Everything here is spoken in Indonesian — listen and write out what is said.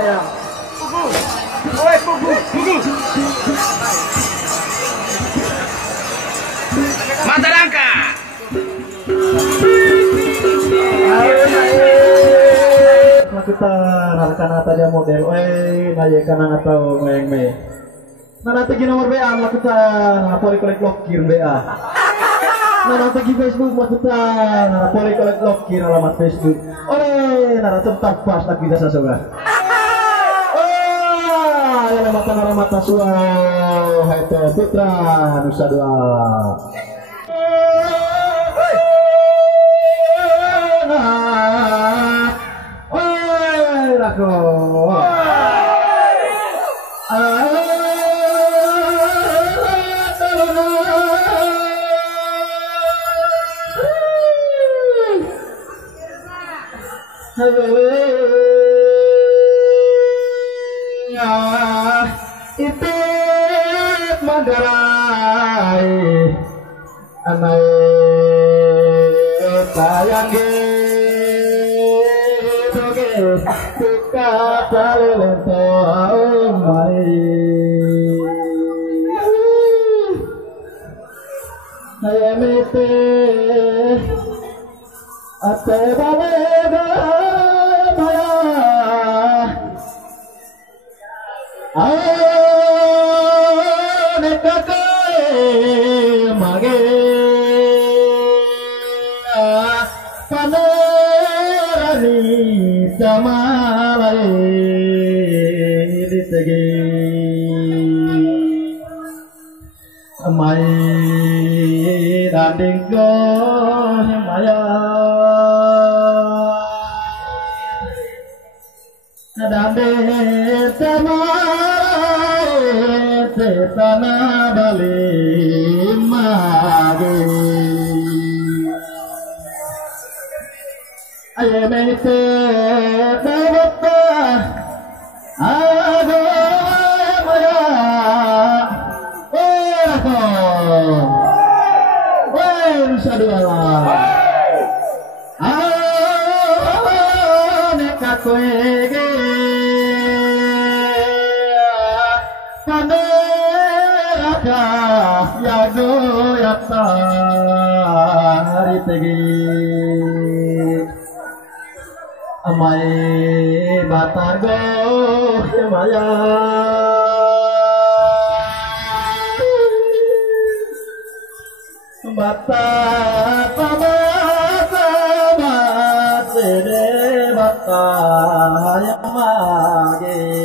ya. Oi, Pugu. Matarangka. Kita harkan aja model, naya kanan atau meng. Nanti nomor BA makutan, kolek blokir BA. Nanti Facebook makutan, kolek blokir alamat Facebook. Nanti tempat pas tak bisa sasoga. Yang mata suah, itu putra Nusa Dua. Rako. Itu Manggarai anai sayang suka talento mai saya mete ate balega maya nekake mage panorani Jamalai ditegi mai danding go maya danding Jamalai setana bali mage aye mete dawata ado maya Nusa Dua neka koege panderaka yago yatta haritegi amai batargo maya bata bata sede bata yang mage